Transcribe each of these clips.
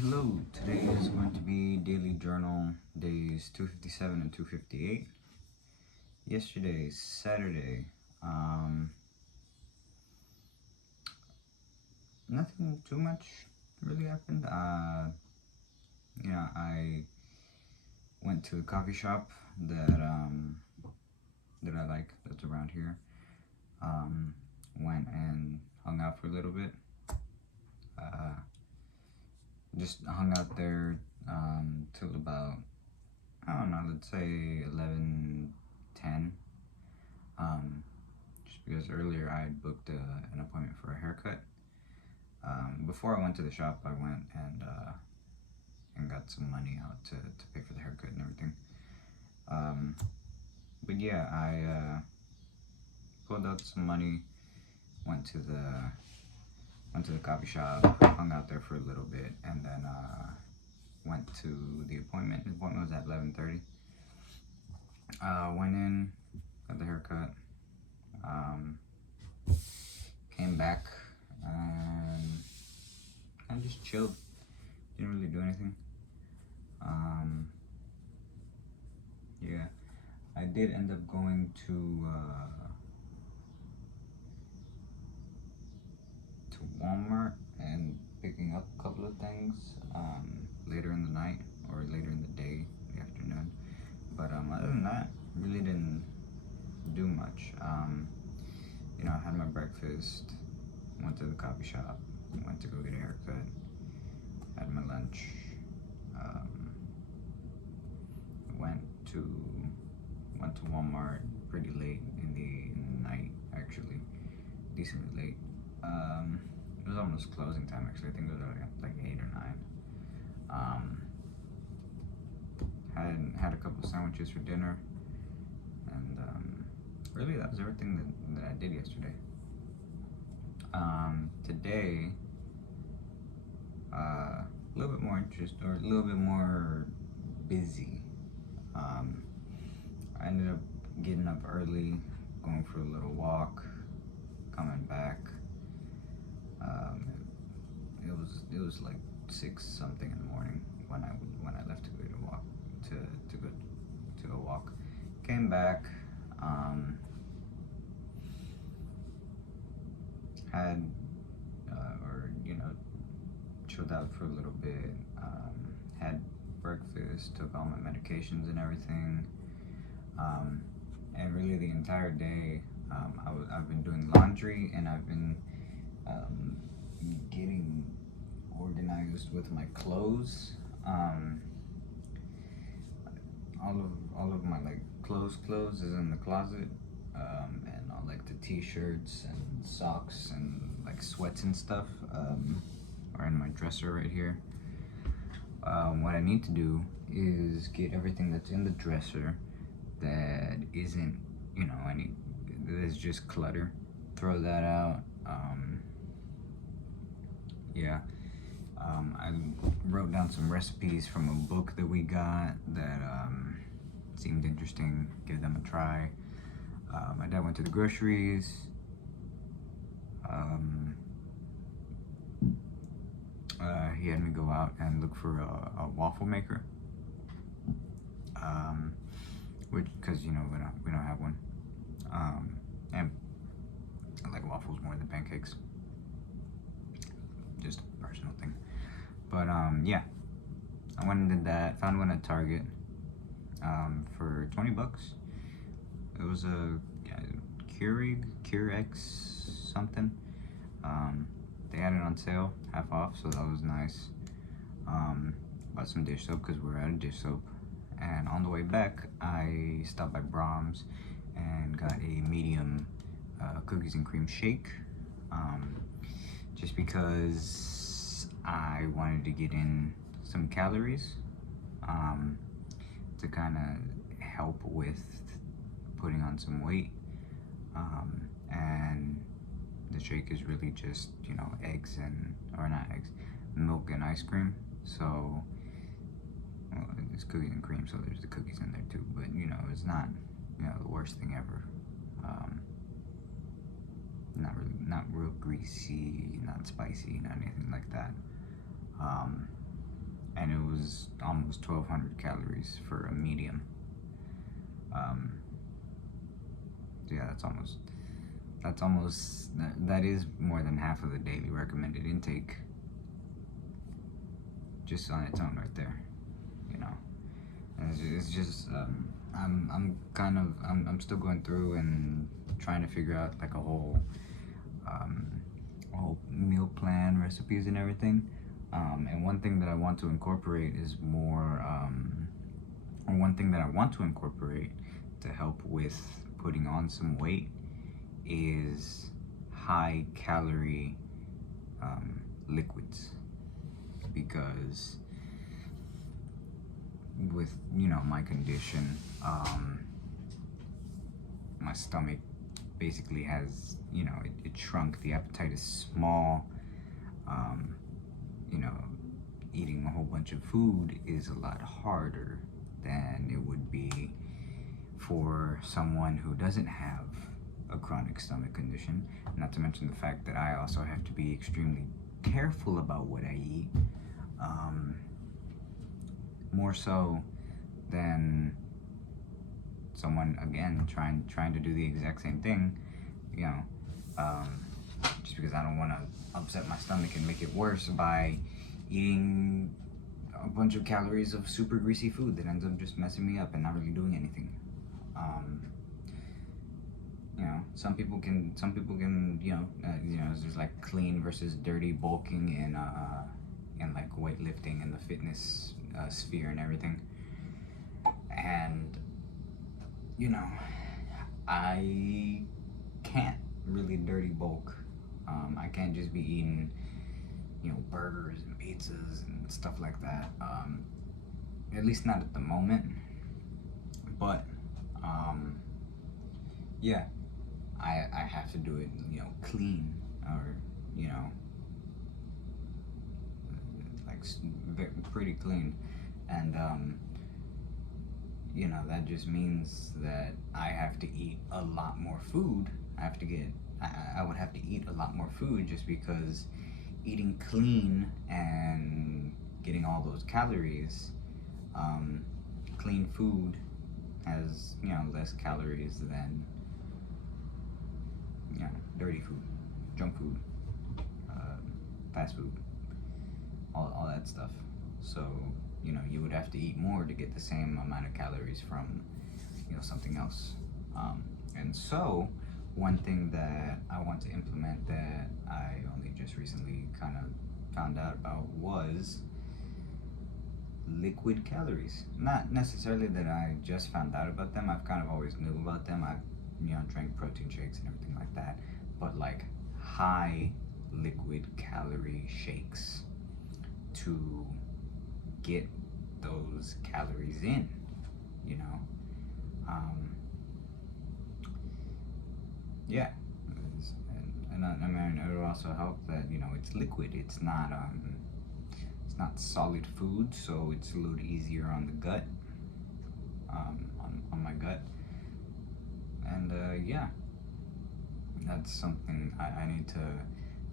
Hello, today is going to be daily journal days 257 and 258. Yesterday, Saturday, nothing too much really happened. I went to a coffee shop that I like, that's around here. Went and hung out for a little bit. Just hung out there till about, I don't know, let's say 11:10. Just because earlier I had booked an appointment for a haircut. Before I went to the shop, I went and got some money out to pay for the haircut and everything. But yeah, I pulled out some money, went to the coffee shop, hung out there for a little bit, and then went to the appointment. The appointment was at 11:30. Went in, got the haircut, came back, and I just chilled. Didn't really do anything. Yeah, I did end up going to Walmart and picking up a couple of things later in the night or later in the day, the afternoon. But other than that, really didn't do much. I had my breakfast, went to the coffee shop, went to go get a haircut, had my lunch, went to Walmart pretty late in the night, actually, decently late. It was almost closing time, actually. I think it was like 8 or 9. Had a couple of sandwiches for dinner, and really that was everything that I did yesterday. Today, a little bit more a little bit more busy. I ended up getting up early, going for a little walk, coming back. It was like 6 something in the morning when I left to go to walk to go walk. Came back, had chilled out for a little bit. Had breakfast, took all my medications and everything. And really the entire day, I've been doing laundry, and I've been getting organized with my clothes. All of my like clothes is in the closet, and all like the t-shirts and socks and like sweats and stuff are in my dresser right here. What I need to do is get everything that's in the dresser that isn't, that is just clutter, throw that out. I wrote down some recipes from a book that we got that seemed interesting, give them a try. My dad went to the groceries. He had me go out and look for a waffle maker, because we don't have one, and I like waffles more than pancakes, just a personal thing. But yeah, I went and did that. Found one at Target for $20. It was a Keurig something. They had it on sale, half off, so that was nice. Bought some dish soap because we were out of dish soap. And on the way back, I stopped by Brahms and got a medium cookies and cream shake, just because I wanted to get in some calories to kind of help with putting on some weight. And the shake is really just, milk and ice cream. So, well, it's cookies and cream, so there's the cookies in there too. But, it's not, the worst thing ever. Not real greasy, not spicy, not anything like that. and it was almost 1,200 calories for a medium. Um, so yeah, that is more than half of the daily recommended intake, just on its own right there, you know. And it's just I'm still going through and trying to figure out like a whole meal plan, recipes and everything. And one thing that I want to incorporate is or one thing that I want to incorporate to help with putting on some weight is high calorie liquids, because with my condition, my stomach basically has it shrunk. The appetite is small. um, you know Eating a whole bunch of food is a lot harder than it would be for someone who doesn't have a chronic stomach condition, not to mention the fact that I also have to be extremely careful about what I eat, more so than someone, again, trying to do the exact same thing, you know, just because I don't want to upset my stomach and make it worse by eating a bunch of calories of super greasy food that ends up just messing me up and not really doing anything. Some people can, there's like clean versus dirty bulking in like weightlifting and the fitness sphere and everything. And, I can't really dirty bulk. I can't just be eating, burgers and pizzas and stuff like that. At least not at the moment. But, yeah, I have to do it, clean, or, like pretty clean. And, that just means that I have to eat a lot more food. I would have to eat a lot more food, just because eating clean and getting all those calories, clean food has, less calories than, dirty food, junk food, fast food, all that stuff. So, you would have to eat more to get the same amount of calories from, something else. And so, one thing that I want to implement that I only just recently kind of found out about was liquid calories. Not necessarily that I just found out about them. I've kind of always knew about them. I've drank protein shakes and everything like that. But like high liquid calorie shakes to get those calories in, yeah. And I mean, it would also help that it's liquid. It's not solid food, so it's a little easier on the gut, on my gut. And yeah, that's something I need to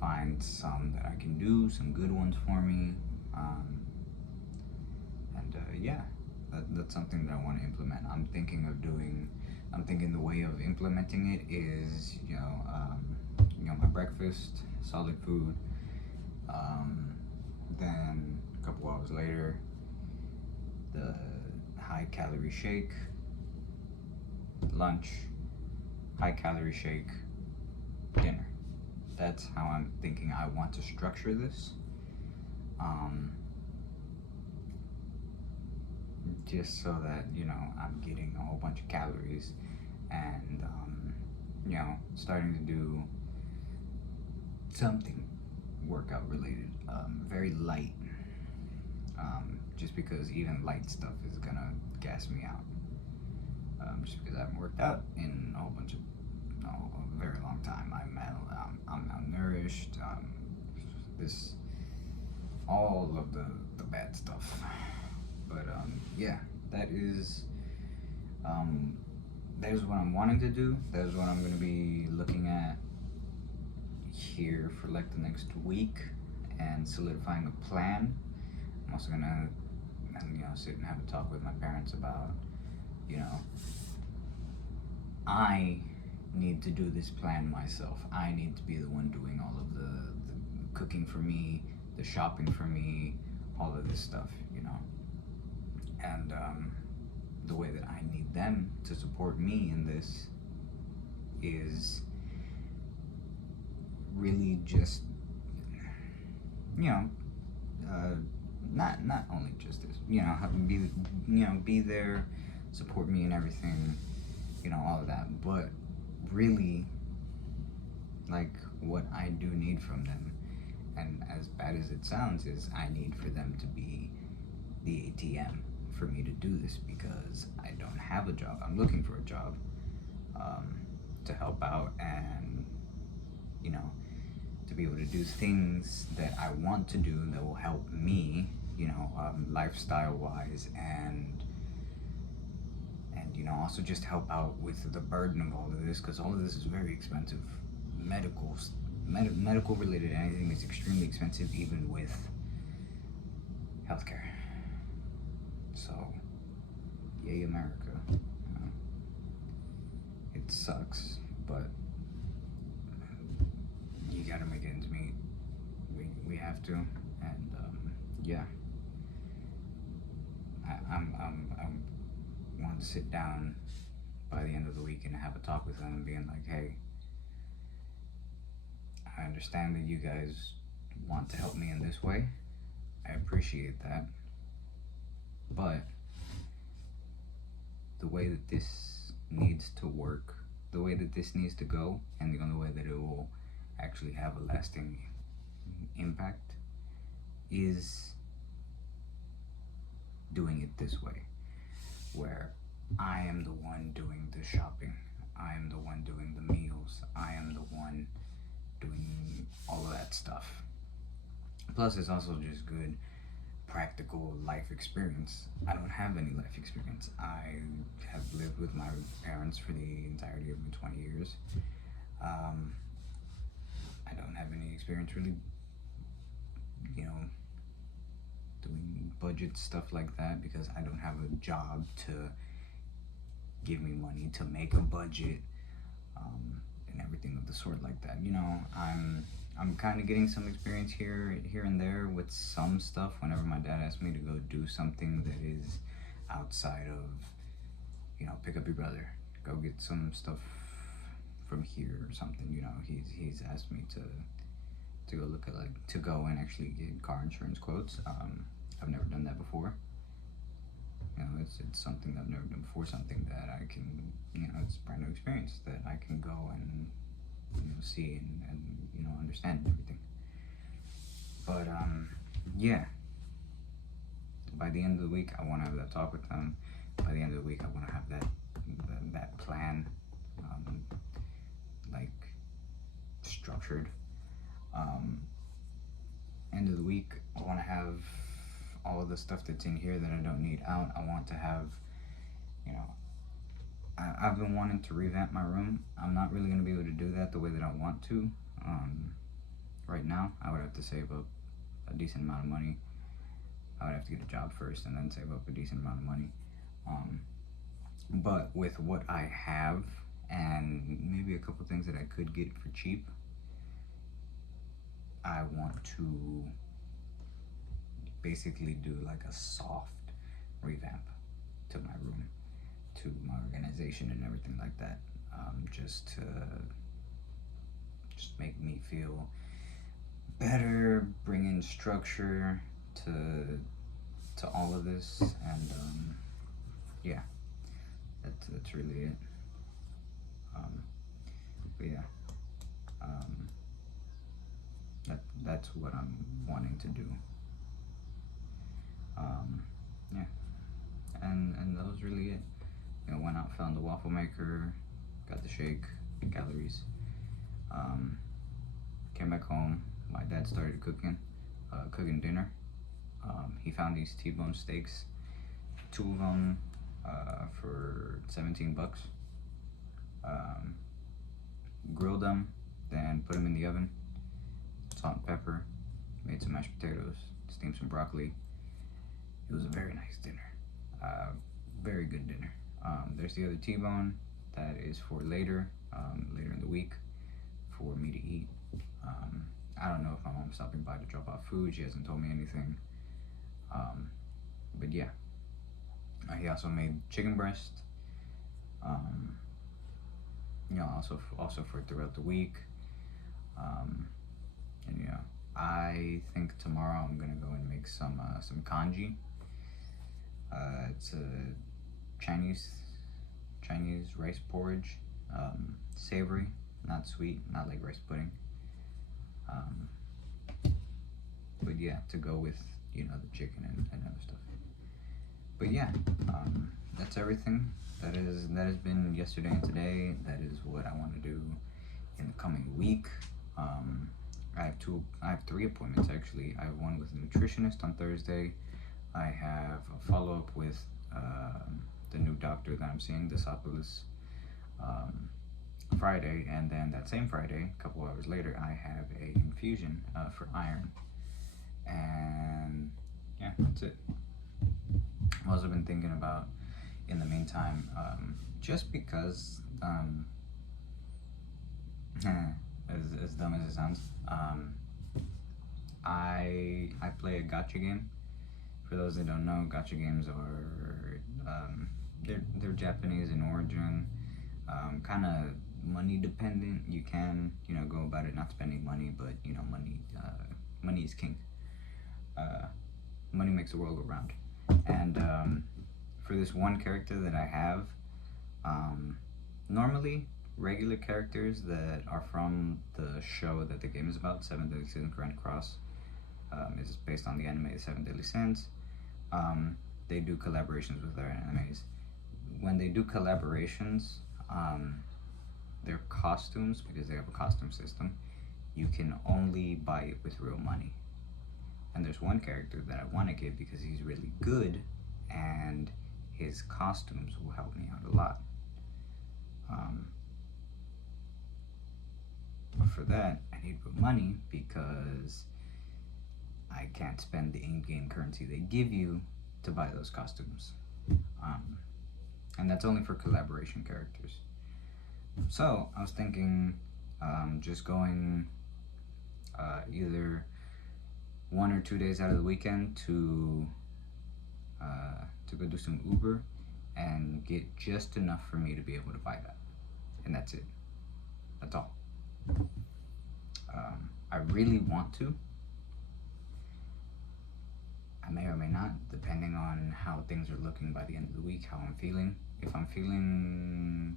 find some that I can do, some good ones for me. And yeah, that's something that I want to implement. I'm thinking the way of implementing it is, my breakfast, solid food, then a couple hours later, the high calorie shake, lunch, high calorie shake, dinner. That's how I'm thinking I want to structure this. Just so that, I'm getting a whole bunch of calories, and, starting to do something workout related, very light, just because even light stuff is gonna gas me out, just because I haven't worked out in a very long time. I'm malnourished, all of the bad stuff. But yeah, that is what I'm wanting to do. That is what I'm going to be looking at here for like the next week, and solidifying a plan. I'm also gonna, sit and have a talk with my parents about, you know, I need to do this plan myself. I need to be the one doing all of the cooking for me, the shopping for me, all of this stuff, And the way that I need them to support me in this is really just, you know, not only just this, have them be there, support me and everything, all of that, but really, like, what I do need from them, and as bad as it sounds, is I need for them to be the ATM for me to do this, because I don't have a job. I'm looking for a job to help out, and to be able to do things that I want to do that will help me, lifestyle wise, and also just help out with the burden of all of this, because all of this is very expensive. Medical related anything is extremely expensive, even with healthcare. So, yay America. It sucks, but you gotta make ends meet. We have to, and yeah. I want to sit down by the end of the week and have a talk with them and being like, hey, I understand that you guys want to help me in this way. I appreciate that. But the way that this needs to work, the way that this needs to go, and the only way that it will actually have a lasting impact is doing it this way, where I am the one doing the shopping, I am the one doing the meals, I am the one doing all of that stuff. Plus, it's also just good practical life experience. I don't have any life experience. I have lived with my parents for the entirety of my 20 years. I don't have any experience really, doing budget stuff like that, because I don't have a job to give me money to make a budget, and everything of the sort like that. I'm kind of getting some experience here and there with some stuff whenever my dad asks me to go do something that is outside of, pick up your brother, go get some stuff from here or something. He's asked me to go look at, to go and actually get car insurance quotes. I've never done that before. It's something I've never done before, something that I can, it's a brand new experience that I can go and, see and understand and everything. But, yeah. By the end of the week, I want to have that talk with them. By the end of the week, I want to have that plan, structured. End of the week, I want to have all of the stuff that's in here that I don't need out. I want to have, I've been wanting to revamp my room. I'm not really going to be able to do that the way that I want to. Right now, I would have to save up a decent amount of money. I would have to get a job first and then save up a decent amount of money. But with what I have, and maybe a couple things that I could get for cheap, I want to basically do like a soft revamp to my room, to my organization and everything like that, just to make me feel better, bring in structure to all of this, and yeah, that's really it. But yeah, that's what I'm wanting to do. Yeah, and that was really it. Went out, found the waffle maker, got the shake, calories. Came back home. My dad started cooking dinner. He found these T-bone steaks, 2 of them for $17. Grilled them, then put them in the oven. Salt and pepper. Made some mashed potatoes, steamed some broccoli, It was a very nice dinner. Very good dinner. There's the other T-bone that is for later, later in the week, for me to eat. I don't know if my mom's stopping by to drop off food. She hasn't told me anything. But yeah, he also made chicken breast. You know, also for throughout the week. And you know, I think tomorrow I'm gonna go and make some congee. It's a Chinese rice porridge, savory, not sweet, not like rice pudding. But yeah, to go with, you know, the chicken and other stuff. But yeah, that's everything. That has been yesterday and today. That is what I want to do in the coming week. I have 3 appointments actually. I have one with a nutritionist on Thursday. I have a follow-up with the new doctor that I'm seeing, Desopoulos, Friday, and then that same Friday, a couple hours later, I have a infusion for iron. And yeah, that's it. I've also been thinking about, in the meantime, just because, as dumb as it sounds, I play a gacha game. For those that don't know, gacha games are they're Japanese in origin, kind of money dependent. You can, you know, go about it not spending money, but you know, money is king. Money makes the world go round. And for this one character that I have, normally regular characters that are from the show that the game is about, Seven Deadly Sins Grand Cross, is based on the anime Seven Deadly Sins. They do collaborations with their animes. When they do collaborations, their costumes, because they have a costume system, you can only buy it with real money. And there's one character that I want to get because he's really good and his costumes will help me out a lot. But for that, I need to put money because I can't spend the in-game currency they give you to buy those costumes. And that's only for collaboration characters. So I was thinking just going either 1 or 2 days out of the weekend to go do some Uber and get just enough for me to be able to buy that. And that's it. That's all. I really want to. I may or may not, depending on how things are looking by the end of the week, how I'm feeling. If I'm feeling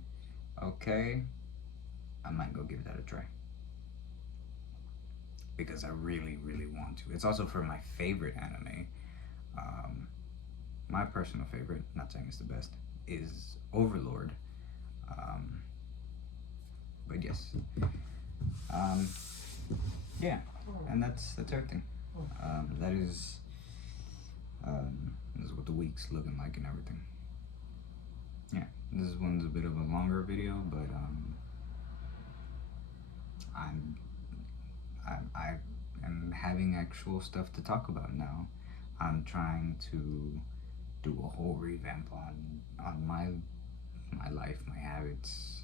okay, I might go give that a try. Because I really, really want to. It's also for my favorite anime. My personal favorite, not saying it's the best, is Overlord. But yes. Yeah, and that's everything. That is this is what the week's looking like and everything. Yeah, this one's a bit of a longer video, but I am having actual stuff to talk about now. I'm trying to do a whole revamp on my life, my habits,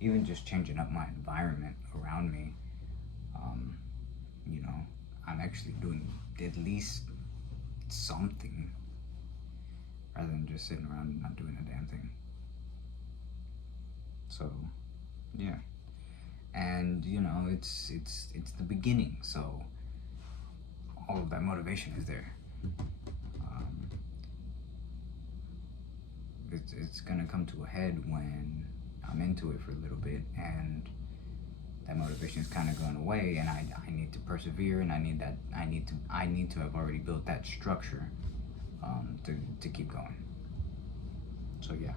even just changing up my environment around me. You know, I'm actually doing at least something rather than just sitting around and not doing a damn thing. So, yeah. And you know, it's the beginning, so all of that motivation is there. It's gonna come to a head when I'm into it for a little bit and that motivation is kind of going away, and I need to persevere, and I need to have already built that structure to keep going. So yeah,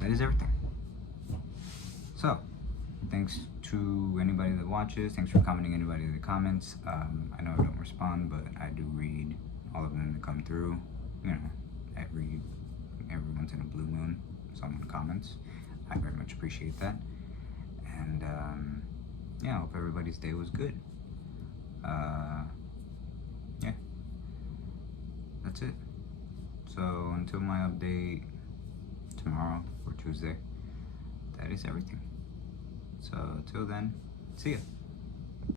that is everything. So thanks to anybody that watches. Thanks for commenting, anybody that comments. I know I don't respond, but I do read all of them that come through. You know, every once in a blue moon, someone comments. I very much appreciate that. And yeah, I hope everybody's day was good. Yeah, that's it. So until my update tomorrow or Tuesday, that is everything. So till then, see ya.